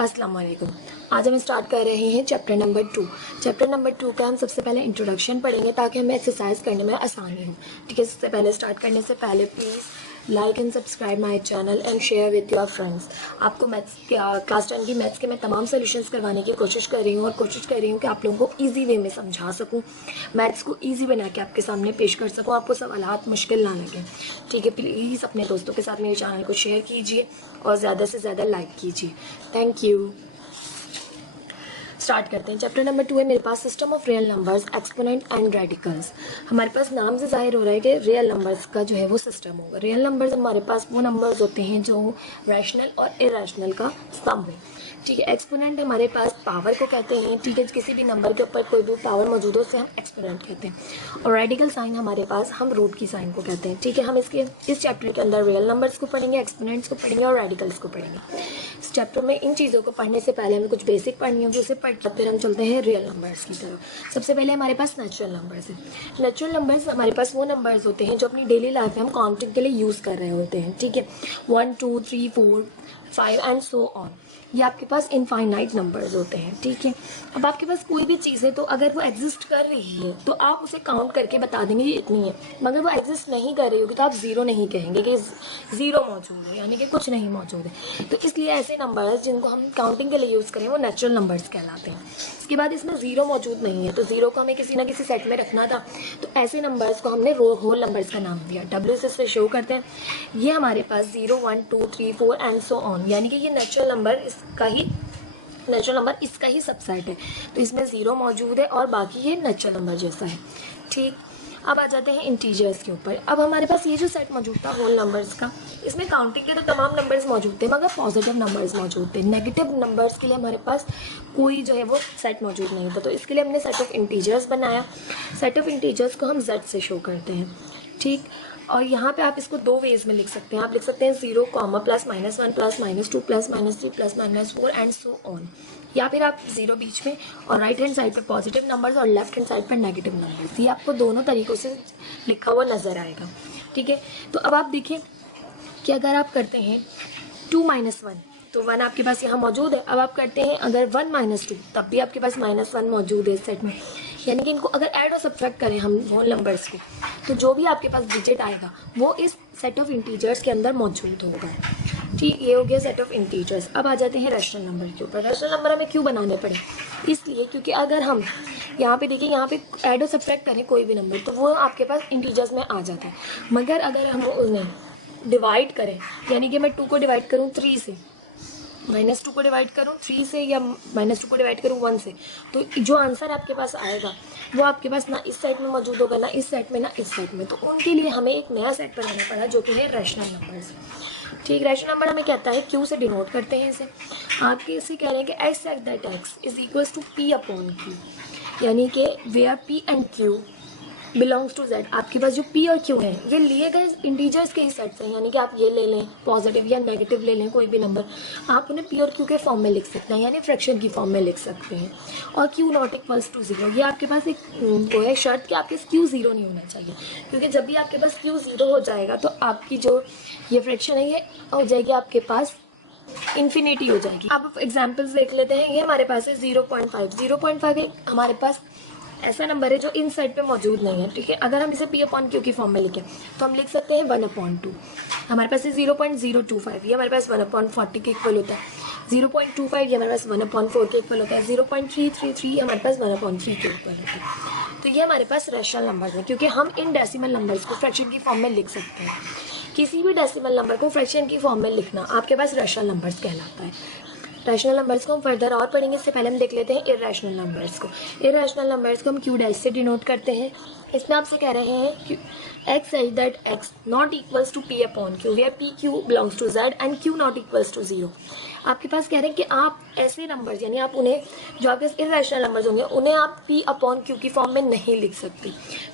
अस्सलाम वालेकुम। आज हम स्टार्ट कर रहे हैं चैप्टर नंबर 2। चैप्टर नंबर 2 का हम सबसे पहले इंट्रोडक्शन पढ़ेंगे ताकि हमें एक्सरसाइज करने में आसानी हो। ठीक है, सबसे पहले स्टार्ट करने से पहले please like and subscribe my channel and share with your friends. आपको मैथ्स क्लास 10 की मैथ्स के मैं तमाम सोल्यूशंस करवाने की कोशिश कर रही हूँ और कोशिश कर रही हूँ कि आप लोगों को ईजी वे में समझा सकूँ, मैथ्स को ईजी बना के आपके सामने पेश कर सकूँ, आपको सवालात मुश्किल ना लगे। ठीक है, प्लीज़ अपने दोस्तों के साथ मेरे चैनल को शेयर कीजिए और ज़्यादा से ज़्यादा लाइक कीजिए। Thank you. स्टार्ट करते हैं। चैप्टर नंबर 2 है मेरे पास system of real numbers, exponent and radicals. हमारे पास नाम से जाहिर हो रहा है कि रियल नंबर्स का जो है वो सिस्टम होगा। रियल नंबर्स हमारे पास वो नंबर्स होते हैं जो रैशनल और इरेशनल का सम है। ठीक है, एक्सपोनेंट हमारे पास पावर को कहते हैं। ठीक है, किसी भी नंबर के ऊपर कोई भी पावर मौजूद हो उसे हम एक्सपोनेंट कहते हैं। और रेडिकल साइन हमारे पास हम रूट की साइन को कहते हैं। ठीक है, हम इस चैप्टर के अंदर रियल नंबर्स को पढ़ेंगे, एक्सपोनेंट्स को पढ़ेंगे और रेडिकल्स को पढ़ेंगे। इस चैप्टर में इन चीज़ों को पढ़ने से पहले हमें कुछ बेसिक पढ़नी होगी, उसे पढ़ फिर हम चलते हैं रियल नंबर्स की तरफ। सबसे पहले हमारे पास नेचुरल नंबर्स है। नेचुरल नंबर्स हमारे पास वो नंबर्स होते हैं जो अपनी डेली लाइफ में हम काउंटिंग के लिए यूज़ कर रहे होते हैं। ठीक है, 1 2 3 4 5 एंड सो ऑन। ये आपके पास इनफाइनाइट नंबर्स होते हैं। ठीक है, अब आपके पास कोई भी चीज़ है तो अगर वो एग्जिस्ट कर रही है तो आप उसे काउंट करके बता देंगे ये इतनी है, मगर वो एग्जिस्ट नहीं कर रही होगी तो आप ज़ीरो नहीं कहेंगे कि ज़ीरो मौजूद है, यानी कि कुछ नहीं मौजूद है। तो इसलिए ऐसे नंबर्स जिनको हम काउंटिंग के लिए यूज़ करें वो नेचुरल नंबर्स कहलाते हैं। इसके बाद इसमें ज़ीरो मौजूद नहीं है तो ज़ीरो को हमें किसी ना किसी सेट में रखना था, तो ऐसे नंबर्स को हमने होल नंबर्स का नाम दिया। डब्ल्यू से शो करते हैं। ये हमारे पास 0 1 2 3 4 एंड सो ऑन, यानी कि ये नेचुरल नंबर इसका ही सबसेट है। तो इसमें ज़ीरो मौजूद है और बाकी ये नेचुरल नंबर जैसा है। ठीक, अब आ जाते हैं इंटीजर्स के ऊपर। अब हमारे पास ये जो सेट मौजूद था होल नंबर्स का, इसमें काउंटिंग के तो तमाम नंबर्स मौजूद थे मगर पॉजिटिव नंबर्स मौजूद थे। नेगेटिव नंबर्स के लिए हमारे पास कोई जो है वो सेट मौजूद नहीं था, तो इसके लिए हमने सेट ऑफ इंटीजर्स बनाया। सेट ऑफ इंटीजर्स को हम Z से शो करते हैं। ठीक, और यहाँ पे आप इसको दो वेज में लिख सकते हैं। आप लिख सकते हैं 0, plus -1 plus -2 plus -3 plus -4 and so on, या फिर आप 0 बीच में और राइट हैंड साइड पे पॉजिटिव नंबर्स और लेफ्ट हैंड साइड पे नेगेटिव नंबर्स। ये आपको दोनों तरीक़ों से लिखा हुआ नज़र आएगा। ठीक है, तो अब आप देखिए कि अगर आप करते हैं 2 - 1 तो 1 आपके पास यहाँ मौजूद है। अब आप करते हैं अगर 1 - 2 तब भी आपके पास -1 मौजूद है इस सेट में, यानी कि इनको अगर ऐड और सब्ट्रैक्ट करें हम होल नंबर्स को तो जो भी आपके पास डिजिट आएगा वो इस सेट ऑफ इंटीजर्स के अंदर मौजूद होगा। ठीक, ये हो गया सेट ऑफ इंटीजर्स। अब आ जाते हैं रैशनल नंबर के ऊपर। रैशनल नंबर हमें क्यों बनाने पड़े? इसलिए क्योंकि अगर हम यहाँ पे देखिए, यहाँ पे ऐड और सब्ट्रैक्ट करें कोई भी नंबर तो वो आपके पास इंटीजर्स में आ जाता है, मगर अगर हम उन्हें डिवाइड करें, यानी कि मैं 2 को डिवाइड करूँ 3 से, -2 को डिवाइड करूँ 3 से या -2 को डिवाइड करूँ 1 से, तो जो आंसर आपके पास आएगा वो आपके पास ना इस सेट में मौजूद होगा, ना इस सेट में, ना इस सेट में। तो उनके लिए हमें एक नया सेट बनाना पड़ा जो कि है रैशनल नंबर्स। ठीक, रैशनल नंबर हमें कहता है Q से डिनोट करते हैं इसे। आप इसे कह रहे हैं कि x such that x is equals to P upon Q, यानी कि where P and Q belongs to Z। आपके पास जो P और Q है ये लिए गए इंटीजर्स के ही सेट्स हैं, यानी कि आप ये ले लें पॉजिटिव या नेगेटिव ले लें कोई भी नंबर, आप उन्हें P और Q के फॉर्म में लिख सकते हैं, यानी फ्रैक्शन की फॉर्म में लिख सकते हैं। और Q नॉट इक्वल्स टू 0, ये आपके पास एक वो है शर्त कि आपके Q 0 नहीं होना चाहिए, क्योंकि जब भी आपके पास Q 0 हो जाएगा तो आपकी जो ये फ्रैक्शन है ये हो जाएगी आपके पास इन्फिनिटी हो जाएगी। अब एग्जाम्पल्स देख लेते हैं। ये हमारे पास है 0.5 एक हमारे पास ऐसा नंबर है जो इन साइड पे मौजूद नहीं है। ठीक है, अगर हम इसे P अपॉन Q की फॉर्म में लिखें तो हम लिख सकते हैं 1/2। हमारे पास है 0.025, ये हमारे पास 1/40 के इक्वल होता है। 0.25 ये हमारे पास 1/4 के इक्वल होता है। 0.333 हमारे पास 1/3 के इक्वल होता है। तो ये हमारे पास रैशनल नंबर्स हैं, क्योंकि हम इन डेसिमल नंबर्स को फ्रैक्शन की फॉर्म में लिख सकते हैं। किसी भी डेसिमल नंबर को फ्रैक्शन की फॉर्म में लिखना आपके पास रैशनल नंबर्स कहलाता है। रैशनल नंबर्स को हम फर्दर और पढ़ेंगे, इससे पहले हम देख लेते हैं इरेशनल नंबर्स को। इरेशनल नंबर्स को हम Q डैश से डिनोट करते हैं। इसमें आपसे कह रहे हैं कि x such that x not equals to P upon Q where P Q belongs to Z and Q not equals to 0। आपके पास कह रहे हैं कि आप ऐसे नंबर्स, यानी आप उन्हें जो आपके पास इरेशनल नंबर्स होंगे उन्हें आप P अपॉन Q की फॉर्म में नहीं लिख सकते।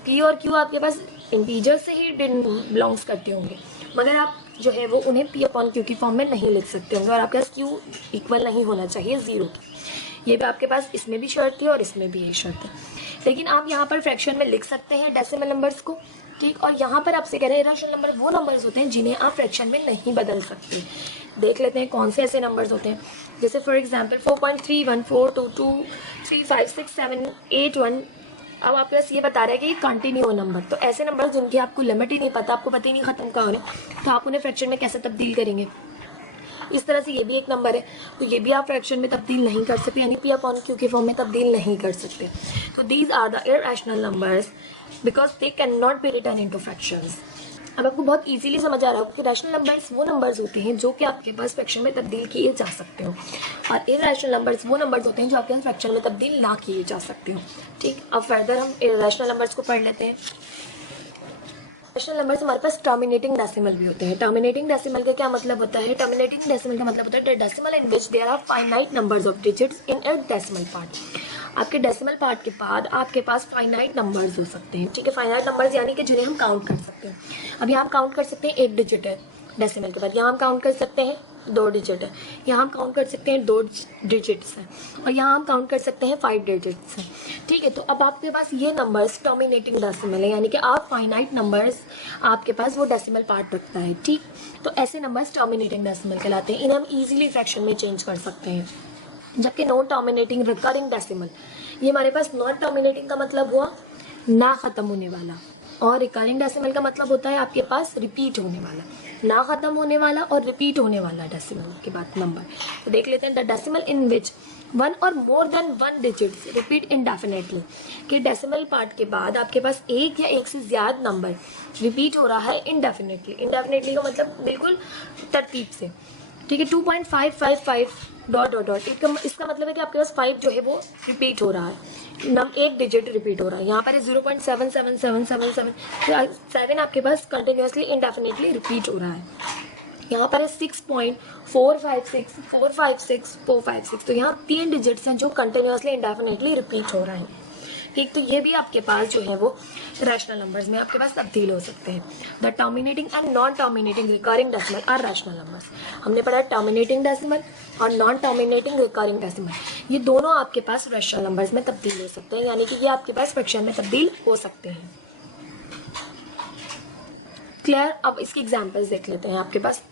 P और Q आपके पास इंटीजर से ही बिलोंग्स करते होंगे, मगर आप जो है वो उन्हें P अपॉन Q की फॉर्म में नहीं लिख सकते होंगे, और आपके पास Q इक्वल नहीं होना चाहिए 0 की। ये भी आपके पास इसमें भी शर्त थी और इसमें भी यही शर्त है। लेकिन आप यहाँ पर फ्रैक्शन में लिख सकते हैं डेसिमल नंबर्स को। ठीक, और यहाँ पर आपसे कह रहे हैं इरेशनल नंबर वो नंबर्स होते हैं जिन्हें आप फ्रैक्शन में नहीं बदल सकते। देख लेते हैं कौन से ऐसे नंबर्स होते हैं, जैसे फॉर एग्जांपल 4.314223566781। अब आपके पास ये बता रहा है कि ये कंटिन्यू नंबर, तो ऐसे नंबर जिनकी आपको लिमिट ही नहीं पता, आपको पता ही नहीं खत्म कहाँ हो रहे, तो आप उन्हें फ्रैक्शन में कैसे तब्दील करेंगे। इस तरह से ये भी एक नंबर है, तो ये भी आप फ्रैक्शन में तब्दील नहीं कर सकते, यानी पी अपॉन क्यू के फॉर्म में तब्दील नहीं कर सकते। तो these are the irrational numbers because they can not be written into fractions. अब आपको बहुत इजीली समझ आ रहा होगा कि रैशनल नंबर्स वो नंबर्स होते हैं जो कि आपके पास फ्रैक्शन में तब्दील किए जा सकते हो, और इररेशनल नंबर्स वो नंबर्स होते हैं जो आपके पास फ्रैक्शन में तब्दील ना किए जा सकते हो। ठीक, अब फर्दर हम इररेशनल नंबर्स को पढ़ लेते हैं। रैशनल नंबर्स हमारे पास टर्मिनेटिंग डेसिमल भी होते हैं। टर्मिनेटिंग डेसिमल का क्या मतलब होता है? टर्मिनेटिंग डेसिमल का मतलब होता है decimal in which there are finite numbers of digits in a decimal part. आपके डेसिमल पार्ट के बाद आपके पास फाइनाइट नंबर्स हो सकते हैं। ठीक है, फाइनाइट नंबर्स यानी कि जिन्हें हम काउंट कर सकते हैं। अब यहाँ हम काउंट कर सकते हैं 1 डिजिट है डेसिमल के बाद, यहाँ हम काउंट कर सकते हैं 2 डिजिट है, यहाँ हम काउंट कर सकते हैं 2 डिजिट्स हैं, और यहाँ हम काउंट कर सकते हैं 5 डिजिट्स हैं। ठीक है, तो अब आपके पास ये नंबर्स टर्मिनेटिंग डेसिमल है, यानी कि आप फाइनाइट नंबर्स आपके पास वो डेसिमल पार्ट रखता है। ठीक, तो ऐसे नंबर्स टर्मिनेटिंग डेसिमल कहलाते हैं, इन्हें हम ईजिली फ्रैक्शन में चेंज कर सकते हैं। जबकि नॉन टर्मिनेटिंग रिकरिंग डेसिमल, ये हमारे पास नॉन टर्मिनेटिंग का मतलब हुआ ना ख़त्म होने वाला, और रिकरिंग डेसिमल का मतलब होता है आपके पास रिपीट होने वाला, ना ख़त्म होने वाला और रिपीट होने वाला डेसिमल के बाद नंबर। तो देख लेते हैं, द डेसिमल इन विच 1 और more than 1 digits repeat indefinitely, कि डेसिमल पार्ट के बाद आपके पास एक या एक से ज़्यादा नंबर रिपीट हो रहा है इनडेफिनेटली। इनडेफिनेटली का मतलब बिल्कुल तरतीब से। ठीक है, 2.555 डॉट डॉट डॉट, इसका मतलब है कि आपके पास 5 जो है वो रिपीट हो रहा है, एक डिजिट रिपीट हो रहा है। यहाँ पर 0.77777, 7 आपके पास कंटिन्यूसली इंडेफिनेटली रिपीट हो रहा है। यहाँ पर 6.456 456 456, तो यहाँ 3 डिजिट्स हैं जो कंटिन्यूसली इंडेफिनेटली रिपीट हो रहे हैं। ठीक, तो ये भी आपके पास जो है वो रैशनल नंबर्स में आपके पास तब्दील हो सकते हैं। The terminating and non terminating recurring decimal are rational numbers. हमने पढ़ा टर्मिनेटिंग डेसिमल और नॉन टर्मिनेटिंग रिकरिंग डेसिमल, ये दोनों आपके पास रैशनल नंबर्स में तब्दील हो सकते हैं, यानी कि ये आपके पास फ्रैक्शन में तब्दील हो सकते हैं। क्लियर, अब इसकी एग्जाम्पल्स देख लेते हैं। आपके पास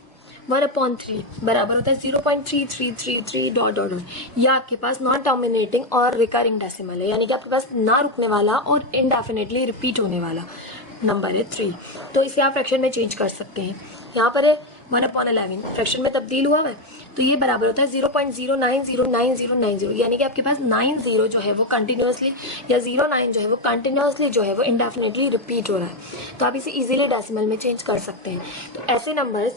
1/3 बराबर होता है 0.3333 डॉट डॉट डॉट, यह आपके पास नॉन टर्मिनेटिंग और रिकरिंग डेसिमल है, यानी कि आपके पास ना रुकने वाला और इनडेफिनेटली रिपीट होने वाला नंबर है 3। तो इसे आप फ्रैक्शन में चेंज कर सकते हैं। यहाँ पर है 1/11 फ्रैक्शन में तब्दील हुआ है, तो ये बराबर होता है 0.090990, यानी कि आपके पास 90 जो है वो कंटिन्यूसली, या 09 जो है वो कंटिन्यूसली जो है वो इंडेफिनेटली रिपीट हो रहा है, तो आप इसे इजीली डेसिमल में चेंज कर सकते हैं। तो ऐसे नंबर्स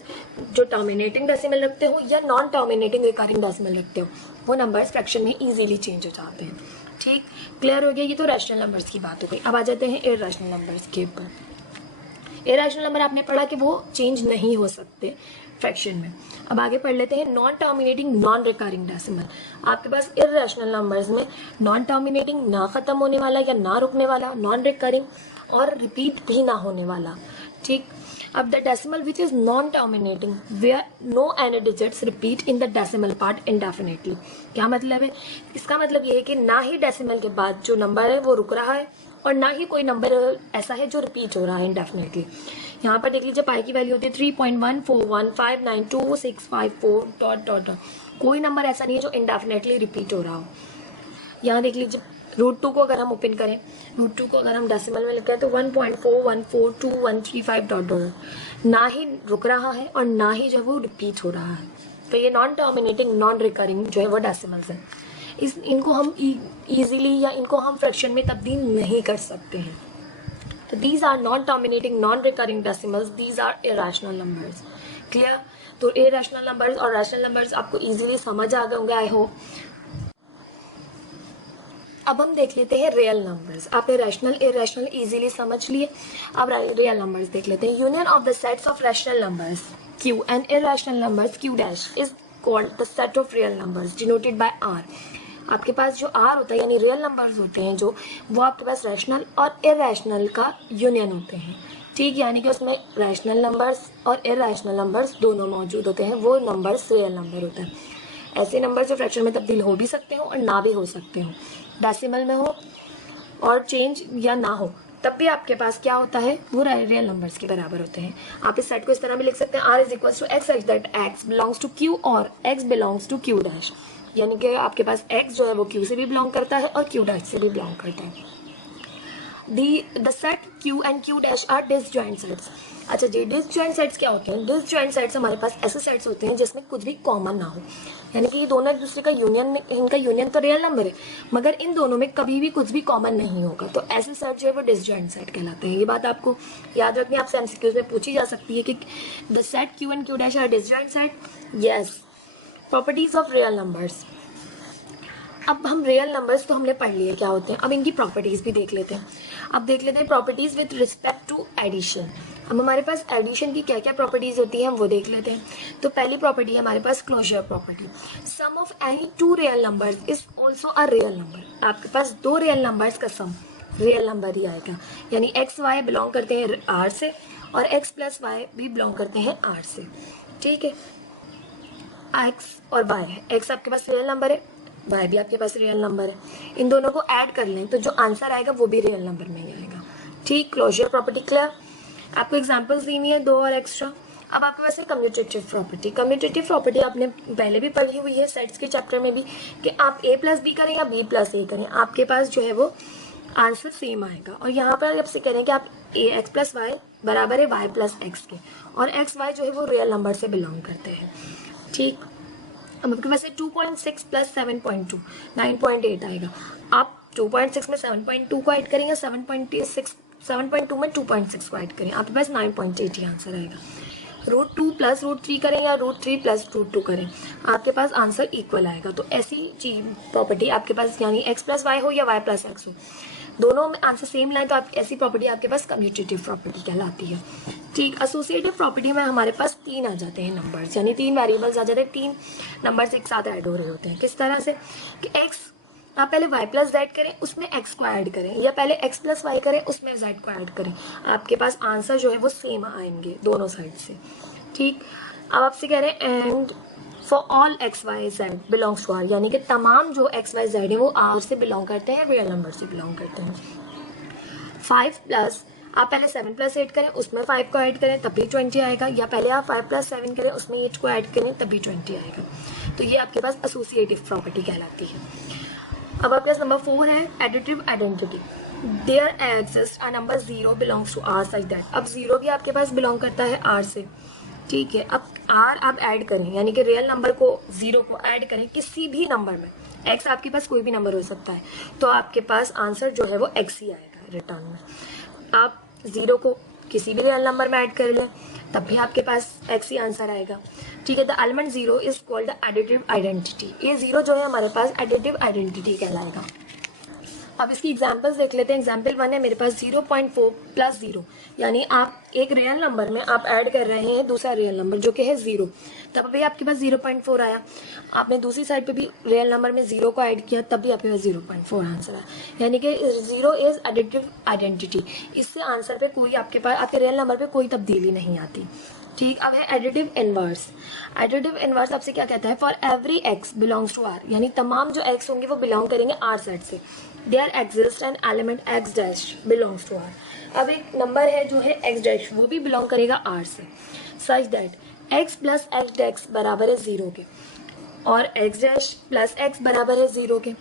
जो टर्मिनेटिंग डेसिमल रखते हो या नॉन टर्मिनेटिंग रिकरिंग डेसिमल रखते हो, वो नंबर्स फ्रैक्शन में इजीली चेंज हो जाते हैं। ठीक, क्लियर हो गया। ये तो रैशनल नंबर्स की बात हो गई। अब आ जाते हैं इररेशनल नंबर्स के ऊपर। इररेशनल नंबर आपने पढ़ा कि वो चेंज नहीं हो सकते फ्रैक्शन में। अब आगे पढ़ लेते हैं non terminating non recurring decimal. आपके पास इररेशनल नंबर्स में नॉन टर्मिनेटिंग ना ख़त्म होने वाला या ना रुकने वाला, नॉन रिकरिंग और रिपीट भी ना होने वाला। ठीक, अब the decimal which is non terminating where no any digits repeat in the decimal part indefinitely. क्या मतलब है? इसका मतलब ये है कि ना ही डेसिमल के बाद जो नंबर है वो रुक रहा है, और ना ही कोई नंबर ऐसा है जो रिपीट हो रहा है इनडेफिनेटली। यहाँ पर देख लीजिए, पाई की वैल्यू होती है 3.14159265 डॉट डॉट डॉट, कोई नंबर ऐसा नहीं है जो इनडेफिनेटली रिपीट हो रहा हो। यहाँ देख लीजिए, √2 को अगर हम ओपन करें, √2 को अगर हम डेसिमल में लिखें तो 1.41422135 डॉट डॉट, ना ही रुक रहा है और ना ही जो है वो रिपीट हो रहा है। तो ये नॉन टर्मिनेटिंग नॉन रिकरिंग जो है वो डेसिमल्स हैं। इनको हम इजीली या इनको हम फ्रैक्शन में तब्दील नहीं कर सकते हैं। तो these are non terminating non recurring decimals, these are irrational numbers. Clear? तो इररेशनल नंबर्स और रैशनल नंबर्स आपको इजीली समझ आ गए होंगे, आई होप। अब हम देख लेते हैं रियल नंबर्स। आपने रैशनल इररेशनल इजीली समझ लिए, अब रियल नंबर्स देख लेते हैं। Union of the sets of rational numbers q and irrational numbers q dash is called the set of real numbers denoted by r। आपके पास जो r होता है यानी रियल नंबर्स होते हैं जो, वो आपके पास रैशनल और इररेशनल का यूनियन होते हैं। ठीक, यानी कि उसमें रैशनल नंबर्स और इररेशनल नंबर्स दोनों मौजूद होते हैं, वो नंबर्स रियल नंबर होते हैं। ऐसे नंबर जो फ्रैक्शन में तब्दील हो भी सकते हो और ना भी हो सकते हो, डेसिमल में हो और चेंज या ना हो, तब भी आपके पास क्या होता है, वो रियल नंबर्स के बराबर होते हैं। आप इस सेट को इस तरह भी लिख सकते हैं, R is equal to X such that X belongs to Q और X belongs to Q dash, यानी कि आपके पास एक्स जो है वो क्यू से भी बिलोंग करता है और क्यू डैश से भी बिलोंग करता है। The set Q and Q dash are disjoint sets। अच्छा जी, डिसजॉइंट सेट्स क्या होते हैं? डिसजॉइंट सेट्स हमारे पास ऐसे सेट्स होते हैं जिसमें कुछ भी कॉमन ना हो, यानी कि ये दोनों एक दूसरे का यूनियन में, इनका यूनियन तो रियल नंबर है मगर इन दोनों में कभी भी कुछ भी कॉमन नहीं होगा, तो ऐसे सेट जो है वो डिसजॉइंट सेट कहलाते हैं। ये बात आपको याद रखनी है, आपसे एमसीक्यूज में पूछी जा सकती है कि the set Q and Q dash are disjoint set। Yes. Properties of real numbers. अब हम रियल नंबर्स तो हमने पढ़ लिए क्या होते हैं, अब इनकी प्रॉपर्टीज भी देख लेते हैं। अब देख लेते हैं properties with respect to addition. अब हमारे पास एडिशन की क्या क्या प्रॉपर्टीज होती हैं हम वो देख लेते हैं। तो पहली प्रॉपर्टी है हमारे पास closure property. Sum of any two real numbers is also a real number. आपके पास दो रियल नंबर्स का सम रियल नंबर ही आएगा, यानी एक्स वाई बिलोंग करते हैं आर से और एक्स प्लस वाई भी बिलोंग करते हैं आर से। ठीक है, एक्स और वाई है, एक्स आपके पास रियल नंबर है, वाई भी आपके पास रियल नंबर है, इन दोनों को ऐड कर लें तो जो आंसर आएगा वो भी रियल नंबर में ही आएगा। ठीक, क्लोजर प्रॉपर्टी क्लियर। आपको एग्जांपल्स दी हुई है दो और एक्स्ट्रा। अब आपके पास है कम्यूटेटिव प्रॉपर्टी। कम्यूटेटिव प्रॉपर्टी आपने पहले भी पढ़ी हुई है सेट्स के चैप्टर में भी, कि आप a प्लस बी करें या b प्लस ए करें, आपके पास जो है वो आंसर सेम आएगा। और यहाँ पर आपसे कह रहे हैं कि आप एक्स प्लस वाई बराबर है वाई प्लस एक्स के, और एक्स वाई जो है वो रियल नंबर से बिलोंग करते हैं। ठीक, अब आपके पास 2.6 प्लस 7.2 9.8 आएगा। आप 2.6 में 7.2 को ऐड करेंगे, 7.2 में 2.6 को ऐड करें, आपके पास 9.8 ही आंसर आएगा। √2 प्लस √3 करें या √3 प्लस √2 करें, आपके पास आंसर इक्वल आएगा। तो ऐसी चीज प्रॉपर्टी आपके पास, यानी x प्लस वाई हो या y प्लस एक्स हो, दोनों में आंसर सेम लाए तो आप ऐसी प्रॉपर्टी आपके पास कम्यूटेटिव प्रॉपर्टी कहलाती है। ठीक, एसोसिएटिव प्रॉपर्टी में हमारे पास तीन आ जाते हैं नंबर्स, यानी तीन वेरिएबल्स आ जाते हैं, तीन नंबर्स एक साथ ऐड हो रहे होते हैं। किस तरह से कि x आप पहले y प्लस जेड करें उसमें x को ऐड करें, या पहले x प्लस वाई करें उसमें z को ऐड करें, आपके पास आंसर जो है वो सेम आएंगे दोनों साइड से। ठीक, अब आपसे कह रहे हैं and for all X Y Z belongs to R, यानी कि तमाम जो एक्स वाई जेड है वो आर से बिलोंग करते हैं, रियल नंबर से बिलोंग करते हैं। 5 प्लस आप पहले 7 प्लस 8 करें उसमें 5 को ऐड करें तभी 20 आएगा, या पहले आप 5 प्लस 7 करें उसमें 8 को ऐड करें तभी 20 आएगा। तो ये आपके पास एसोसिएटिव प्रॉपर्टी कहलाती है। अब आपके पास नंबर 4 है additive identity. There exist a number 0 belongs to R such that. अब 0 भी आपके पास बिलोंग करता है आर से। ठीक है, अब आर आप ऐड करें, यानी कि रियल नंबर को 0 को ऐड करें किसी भी नंबर में, एक्स आपके पास कोई भी नंबर हो सकता है, तो आपके पास आंसर जो है वो एक्स ही आएगा रिटर्न में। आप 0 को किसी भी रियल नंबर में ऐड कर लें तब भी आपके पास एक्स ही आंसर आएगा। ठीक है, the element 0 is called additive identity. ये 0 जो है हमारे पास एडिटिव आइडेंटिटी कहलाएगा। अब इसकी एग्जांपल्स देख लेते हैं। एग्जांपल 1 है मेरे पास 0.4 प्लस 0, यानी आप एक रियल नंबर में आप ऐड कर रहे हैं दूसरा रियल नंबर जो कि है 0, तब भी आपके पास 0.4 आया। आपने दूसरी साइड पे भी रियल नंबर में 0 को ऐड किया तब भी आपके पास 0.4 आंसर आया, यानी कि 0 इज एडिटिव आइडेंटिटी। इससे आंसर पे कोई आपके पास आपके रियल नंबर पे कोई तब्दीली नहीं आती। ठीक, अब है एडिटिव इनवर्स। एडिटिव इनवर्स आपसे क्या कहता है, for every X belongs to R, यानी तमाम जो एक्स होंगे वो बिलोंग करेंगे आर सेट से। There exist an element X dash belongs to R. अब एक नंबर है जो है एक्स डैश, वो भी बिलोंग करेगा आर से, सच that x plus x dash बराबर है 0 के और एक्स डैश प्लस एक्स बराबर है 0 के।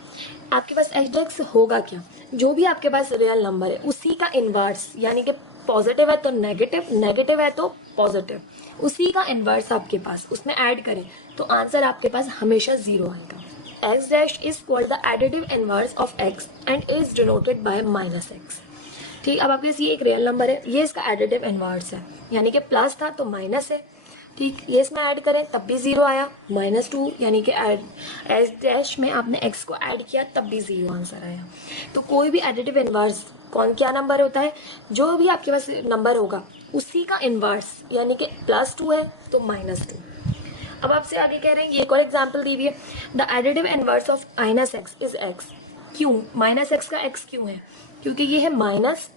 आपके पास एक्स डैश होगा क्या, जो भी आपके पास रियल नंबर है उसी का इनवर्स, यानी कि पॉजिटिव है तो नेगेटिव, नेगेटिव है तो पॉजिटिव, उसी का इनवर्स आपके पास उसमें ऐड करें तो आंसर आपके पास हमेशा 0 आएगा। x dash is called the additive inverse of x and is denoted by minus x। ठीक, अब आपके पास ये एक रियल नंबर है, ये इसका एडिटिव इनवर्स है, यानी कि प्लस था तो माइनस है। ठीक, ये इसमें ऐड करें तब भी 0 आया, -2 यानी कि एस डैश में आपने x को ऐड किया तब भी 0 आंसर आया। तो कोई भी एडिटिव इनवर्स क्या नंबर होता है, जो भी आपके पास नंबर होगा उसी का इनवर्स, यानी कि +2 है तो -2। अब आपसे आगे कह रहे हैं, ये एक और एग्जाम्पल दी हुई है, the additive inverse of -x is x। क्यों -x का x क्यों है, क्योंकि ये है माइनस,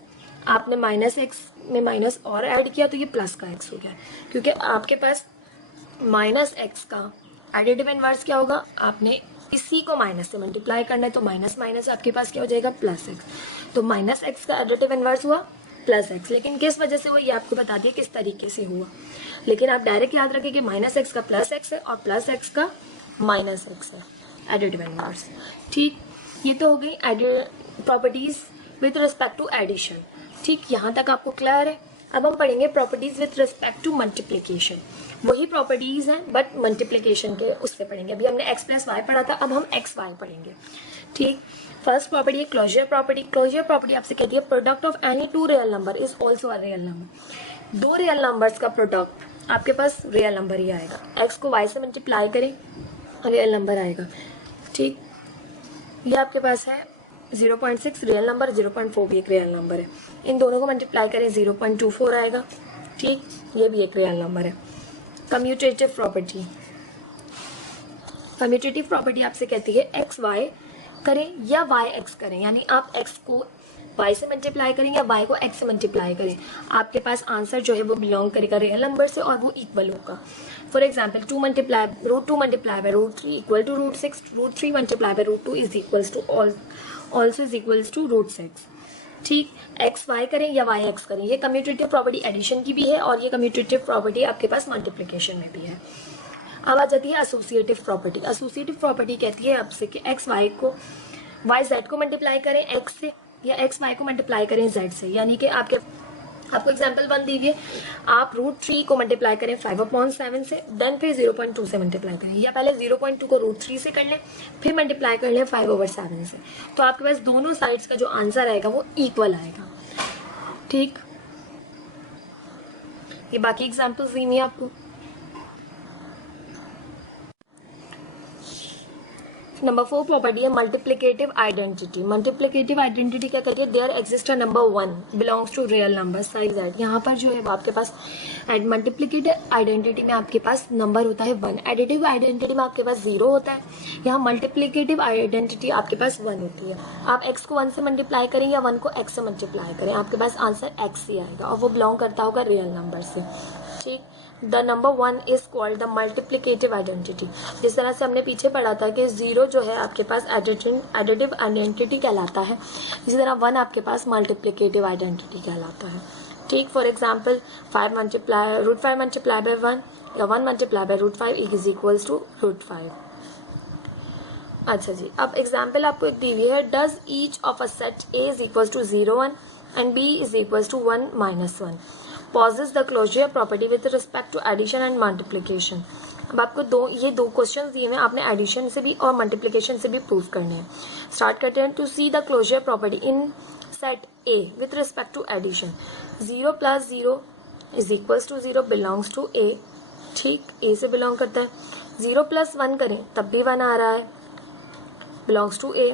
आपने -x में माइनस और ऐड किया तो ये प्लस का x हो गया, क्योंकि आपके पास -x का एडिटिव इनवर्स क्या होगा, आपने इसी को माइनस से मल्टीप्लाई करना है, तो माइनस माइनस आपके पास क्या हो जाएगा, प्लस एक्स। तो माइनस एक्स का एडिटिव इनवर्स हुआ प्लस एक्स, लेकिन किस वजह से हुआ ये आपको बता दिया किस तरीके से हुआ। लेकिन आप डायरेक्ट याद रखें कि माइनस एक्स का प्लस एक्स है और प्लस एक्स का माइनस एक्स है, एडिटिव इनवर्स। ठीक, ये तो हो गई properties with respect to addition. ठीक, यहाँ तक आपको क्लियर है। अब हम पढ़ेंगे properties with respect to multiplication. वही प्रॉपर्टीज हैं बट मल्टीप्लिकेशन के उससे पढ़ेंगे। अभी हमने एक्स प्लस वाई पढ़ा था, अब हम एक्स वाई पढ़ेंगे। ठीक, फर्स्ट प्रॉपर्टी है क्लोजर प्रॉपर्टी। क्लोजर प्रॉपर्टी आपसे कहती है product of any two real number is also a real number. दो रियल नंबर्स का प्रोडक्ट आपके पास रियल नंबर ही आएगा। एक्स को वाई से मल्टीप्लाई करें, रियल नंबर आएगा। ठीक, ये आपके पास है 0.6 रियल नंबर, 0.4 भी एक रियल नंबर है। इन दोनों को मल्टीप्लाई करें 0.24 आएगा। ठीक, ये भी एक रियल नंबर है। कम्यूटेटिव प्रॉपर्टी, कम्यूटेटिव प्रॉपर्टी आपसे कहती है एक्स वाई करें या वाई एक्स करें, यानी आप एक्स को वाई से मल्टीप्लाई करें या वाई को एक्स से मल्टीप्लाई करें, आपके पास आंसर जो है वो बिलोंग करेगा रियल नंबर से और वो इक्वल होगा। For example √2 multiply by √3 equal to √6, √3 multiply by √2 is equals to also is equals to √6। ठीक, एक्स वाई करें या वाई एक्स करें, ये कम्यूटेटिव प्रॉपर्टी एडिशन की भी है और ये कम्यूटेटिव प्रॉपर्टी आपके पास मल्टीप्लिकेशन में भी है। अब आ जाती है एसोसिएटिव प्रॉपर्टी। एसोसिएटिव प्रॉपर्टी कहती है आपसे कि एक्स वाई को वाई जेड को मल्टीप्लाई करें एक्स से या एक्स वाई को मल्टीप्लाई करें जेड से, यानी कि आपको एग्जांपल 1 दी है, आप √3 को मल्टीप्लाई करें 5/7 से, देन फिर 0.2 से मल्टीप्लाई करें, या पहले 0.2 को √3 से कर लें फिर मल्टीप्लाई कर लें 5/7 से, तो आपके पास दोनों साइड्स का जो आंसर आएगा वो इक्वल आएगा। ठीक, ये बाकी एग्जाम्पल्स दी हुई है आपको। नंबर 4 प्रॉपर्टी है मल्टीप्लिकेटिव आइडेंटिटी। मल्टीप्लिकेटिव आइडेंटिटी क्या कहती है, there exist a number 1 belongs to real number size that. यहाँ पर जो है आपके पास मल्टीप्लिकेटिव आइडेंटिटी में आपके पास नंबर होता है 1, एडिटिव आइडेंटिटी में आपके पास 0 होता है, यहाँ मल्टीप्लिकेटिव आइडेंटिटी आपके पास 1 होती है। आप x को 1 से मल्टीप्लाई करें या 1 को x से मल्टीप्लाई करें, आपके पास आंसर x ही आएगा और वो बिलोंग करता होगा रियल नंबर से। ठीक, the number 1 is called the multiplicative identity. जिस तरह से हमने पीछे पढ़ा था कि 0 जो है आपके पास एडिटिव आइडेंटिटी कहलाता है, इसी तरह 1 आपके पास मल्टीप्लिकेटिव आइडेंटिटी कहलाता है। ठीक, फॉर एग्जाम्पल √5 मल्टीप्लाई बाय 1 या 1 multiply by √5 is equals to √5। अच्छा जी, अब एग्जाम्पल आपको एक दी हुई है, does each of a set A is equals to 0 1 and B is equals to 1 -1 possess the closure property with respect to addition and multiplication। अब आपको दो क्वेश्चन दिए हैं, आपने एडिशन से भी और मल्टीप्लिकेशन से भी प्रूव करने हैं। स्टार्ट करते हैं। To see the closure property in set A with respect to addition, 0 + 0 is equals to 0 belongs to A. ठीक, ए से बिलोंग करता है। 0 + 1 करें तब भी 1 आ रहा है, बिलोंग्स टू ए।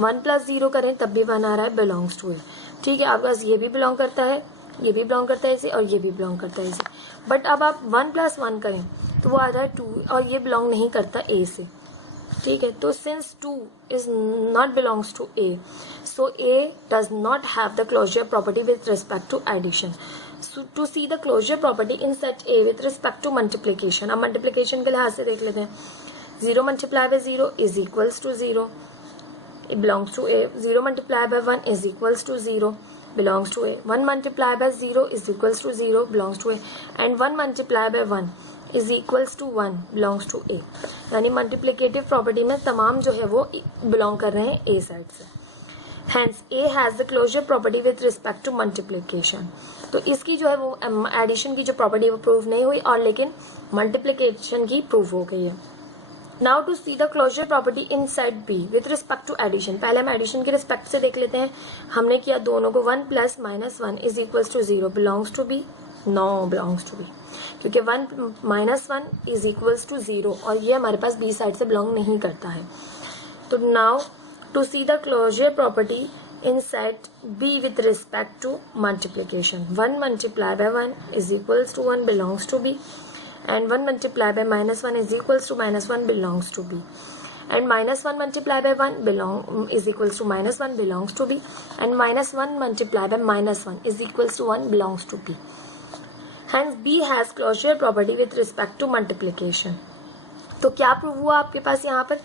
1 + 0 करें तब भी 1 आ रहा है, बिलोंग्स टू ए। ठीक है, आपके पास ये भी बिलोंग करता है, ये भी बिलोंग करता है इसे और ये भी बिलोंग करता है इसे। बट अब आप 1 + 1 करें तो वो आ रहा है 2 और ये बिलोंग नहीं करता ए से। ठीक है, तो since 2 is not belongs to A, so A does not have the closure property with respect to addition. To see the closure property in set A with respect to multiplication, अब multiplication के लिहाज से देख लेते हैं। 0 multiply by 0 is equals to 0, it belongs to a। 0 multiplied by 1 is equals to 0, belongs to a। 1 multiplied by 0 is equals to 0, belongs to a। and 1 multiplied by 1 is equals to 1, belongs to a। यानी multiplicative property में तमाम जो है वो belong कर रहे हैं ए side से। Hence a has the closure property with respect to multiplication। तो इसकी जो है वो एडिशन की जो प्रॉपर्टी वो प्रूव नहीं हुई और लेकिन मल्टीप्लिकेशन की प्रूव हो गई है। Now to see the closure property in set B with respect to addition, पहले हम एडिशन के रिस्पेक्ट से देख लेते हैं। हमने किया दोनों को 1 + -1 is equals to 0 belongs to B, no belongs to B, क्योंकि 1 - 1 इज इक्वल्स टू 0 और ये हमारे पास बी साइड से बिलोंग नहीं करता है। तो now to see the closure property in set B with respect to multiplication, 1 multiplied by 1 is equals to 1 belongs to b and 1 multiplied by -1 is equals to -1 belongs to b and -1 multiplied by 1 is equals to -1 belongs to b and -1 multiplied by -1 is equals to 1 belongs to b। Hence b has closure property with respect to multiplication। तो क्या prove हुआ आपके पास यहाँ पर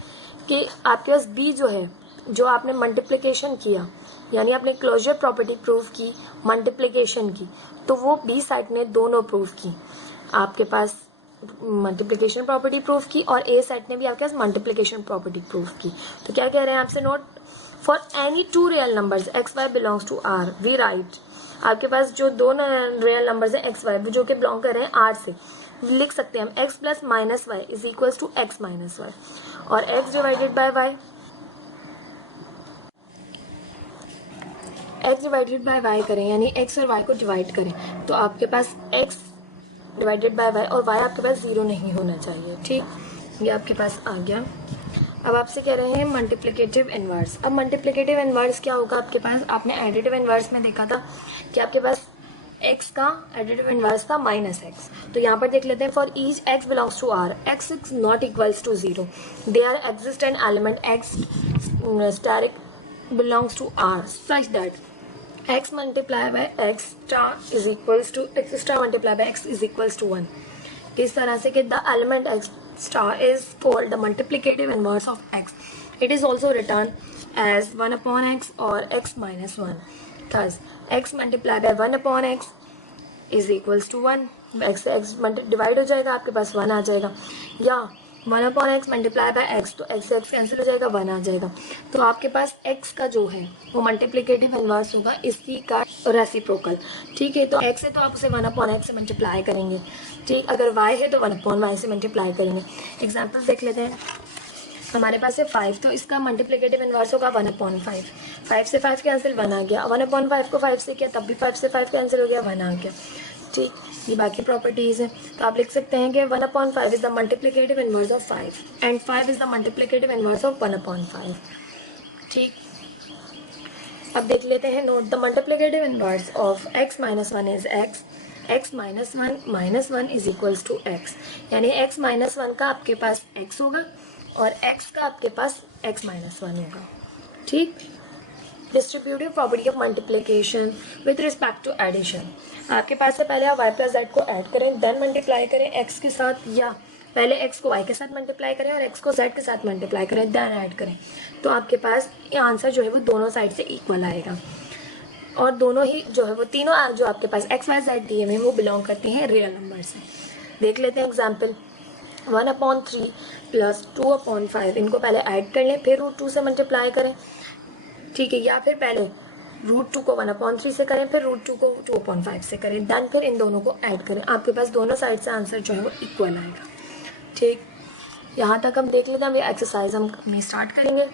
कि आपके पास B जो है, जो आपने मल्टीप्लिकेशन किया, यानी आपने क्लोजर प्रॉपर्टी प्रूव की मल्टीप्लिकेशन की, तो वो बी साइड ने दोनों प्रूव की। आपके पास मल्टीप्लिकेशन प्रॉपर्टी प्रूव की और ए सेट ने भी आपके पास मल्टीप्लिकेशन प्रॉपर्टी प्रूव की। तो क्या कह रहे हैं आपसे, not for any two real numbers X Y belongs to R we write, आपके पास जो दो रियल नंबर्स हैं एक्स वाई जो कि बिलोंग कर रहे हैं आर से, लिख सकते हैं हम X plus minus Y is equals to X minus Y, और X divided by Y, X divided by Y करें, यानी एक्स और वाई को डिवाइड करें, तो आपके पास एक्स डिवाइडेड बाय वाई और वाई आपके पास जीरो नहीं होना चाहिए। ठीक, ये आपके पास आ गया। अब आपसे कह रहे हैं मल्टीप्लिकेटिव इनवर्स। अब मल्टीप्लिकेटिव इनवर्स क्या होगा आपके पास, आपने एडिटिव इनवर्स में देखा था कि आपके पास x का एडिटिव इनवर्स था माइनस एक्स, तो यहाँ पर देख लेते हैं for each x belongs to r x is not equals to zero, there exist an element x star belongs to r such that x multiplied by x star is equals to x star multiplied by x is equals to 1। इस तरह से कि the element x star is called the multiplicative inverse of x. It is also written as 1 upon x or x minus 1. Thus x multiplied by 1 upon x is equals to 1. x से x divide हो जाएगा, आपके पास 1 आ जाएगा, या 1 upon x multiply by x, तो x से x cancel हो जाएगा, 1 आ जाएगा। तो आपके पास एक्स का जो है वो मल्टीप्लिकेटिव इनवर्स होगा इसी का रेसिप्रोकल। ठीक है, तो एक्स है तो आप उसे 1 अपॉन एक्स से मल्टीप्लाई करेंगे। ठीक, अगर वाई है तो 1 अपॉन वाई से मल्टीप्लाई करेंगे। एग्जाम्पल देख लेते हैं, हमारे पास है 5, तो इसका मल्टीप्लिकेटिव इनवर्स होगा 1 अपॉन 5। 5 से 5 कैंसिल, 1 आ गया। 1 अपॉन 5 को 5 से किया तब भी 5 से 5 कैंसिल हो गया, 1 आ गया। ठीक, ये बाकी प्रॉपर्टीज हैं, तो आप लिख सकते हैं कि 1 upon 5 is the multiplicative inverse of 5 and 5 is the multiplicative inverse of 1 upon 5। ठीक, अब देख लेते हैं, note the multiplicative inverse of x minus 1 is x minus 1 is equals to x, यानी x माइनस 1 का आपके पास x होगा और x का आपके पास x माइनस 1 होगा। ठीक, distributive property of multiplication with respect to addition, आपके पास से पहले आप y प्लस जेड को ऐड करें, देन मल्टीप्लाई करें x के साथ, या पहले x को y के साथ मल्टीप्लाई करें और x को z के साथ मल्टीप्लाई करें, देन ऐड करें, तो आपके पास ये आंसर जो है वो दोनों साइड से इक्वल आएगा। और दोनों ही जो है वो तीनों जो आपके पास x y z दिए हुए वो बिलोंग करती हैं रियल नंबर से। देख लेते हैं एग्जाम्पल, 1 अपॉन 3 प्लस 2 अपॉन 5, इनको पहले ऐड कर लें फिर रूट 2 से मल्टीप्लाई करें। ठीक है, या फिर पहले रूट 2 को 1 अपॉन 3 से करें, फिर रूट 2 को 2 अपॉन 5 से करें, देन फिर इन दोनों को ऐड करें, आपके पास दोनों साइड से आंसर जो है वो इक्वल आएगा। ठीक, यहाँ तक हम देख लेते हैं, अब ये एक्सरसाइज हम अपनी स्टार्ट करेंगे।